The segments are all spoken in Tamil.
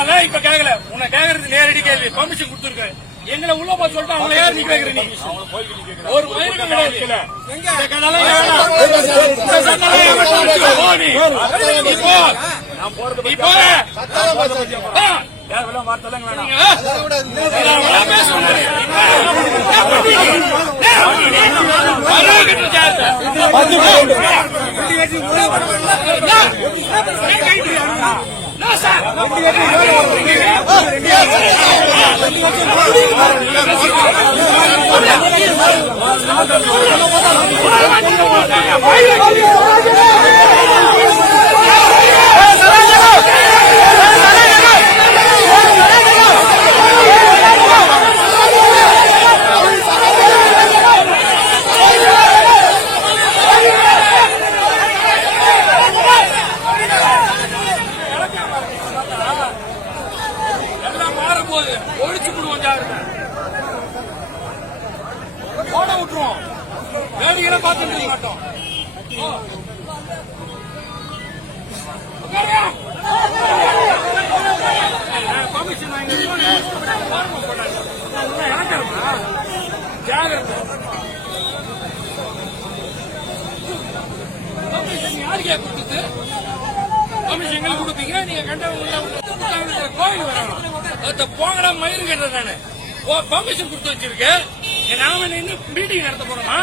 அதெல்லாம் இப்ப கேட்கல. உன்னை கேட்கறது நேரடி கேள்வி. பெர்மிஷன் கொடுத்துருக்க. எங்களை உள்ள போய் சொல்லிட்டு அவங்க யார் நீ கேட்கற? நீ ஒரு மயிலுக்கும் கிடையாது. ஒழிச்சு விடுவோம். போட விட்டுருவோம். வேடிக்கை பார்த்துட்டு மாட்டோம். ஜாகிரதை. யாருக்கே கொடுத்து கமிஷன் எங்களுக்கு கொடுப்பீங்க. நீங்க கண்ட கோயில் வரணும். போங்கடா மயிறு கேட்டேன் நானு. பெர்மிஷன் கொடுத்து வச்சிருக்கேன். நாம இன்னும் மீட்டிங் நடத்த போறோமா?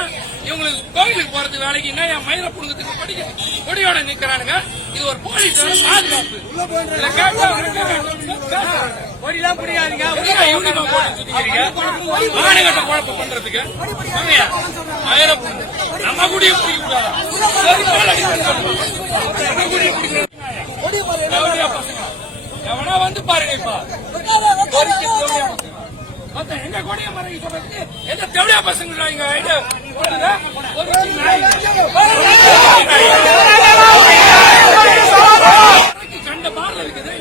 இவங்களுக்கு கோயிலுக்கு போறது வேலைக்கு என்ன என் மயிரை புடுங்கிறதுக்கு கொடியோட நிக்கிறானுங்க. இது ஒரு போலீஸ் பாதுகாப்பு. கொடிலாம் புரியாதுங்க. யூனிஃபார்ம் போட்டு சுத்திக்கிறீங்க. மாநிலத்தை குழப்பம் பண்றதுக்கு மயிரை நம்ம கூடிய பிடிக்கூடாது. எவனா வந்து பாருங்க. இப்ப எங்க கொடிய மறைக்க சொல்றதுக்கு எந்த தெளிவா பசங்க கண்ட பார்ல இருக்குது.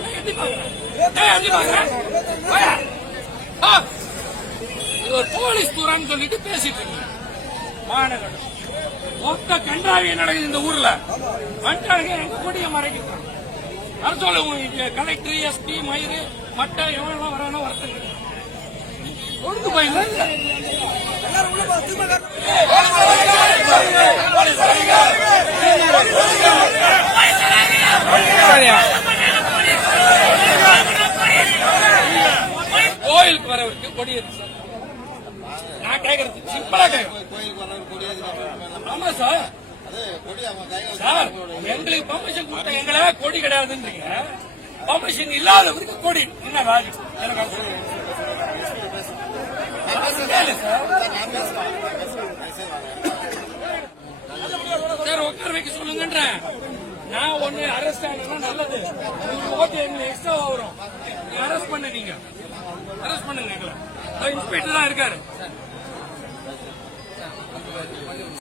இது ஒரு போலீஸ் தூரான்னு சொல்லிட்டு பேசிட்டு இருக்கீங்க. மாநகரம் மொத்த கண்டாவிய நடக்குது இந்த ஊர்ல. வந்துட்டாங்க எங்க கொடிய மறைக்கிறாங்க. அரசோல கலெக்டர், எஸ்பி, மயிறு, மட்டை எவ்வளவு வரானோ வரத்துக்கு கொண்டு போயில கோயிலுக்கு வரவருக்கு கொடி இருக்கு சார். நான் கேட்கறது சிம்பிளா கேட்கறேன். ஆமா சார். சார் எங்களுக்கு பெர்மிஷன் கொடுத்த எங்களை கொடி கிடையாதுன்றீங்க. பெர்மிஷன் இல்லாதவருக்கு கொடி என்ன ராஜு? சார் உட்கார வைக்க சொல்லுங்கன்ற. நான் ஒண்ணு அரெஸ்ட் ஆனா நல்லது. ஓட்டு எங்களுக்கு எக்ஸ்ட்ரா வரும். அரெஸ்ட் பண்ணுங்க. அரெஸ்ட் பண்ணுங்க. எங்களை இன்ஸ்பெக்டர் தான் இருக்காரு.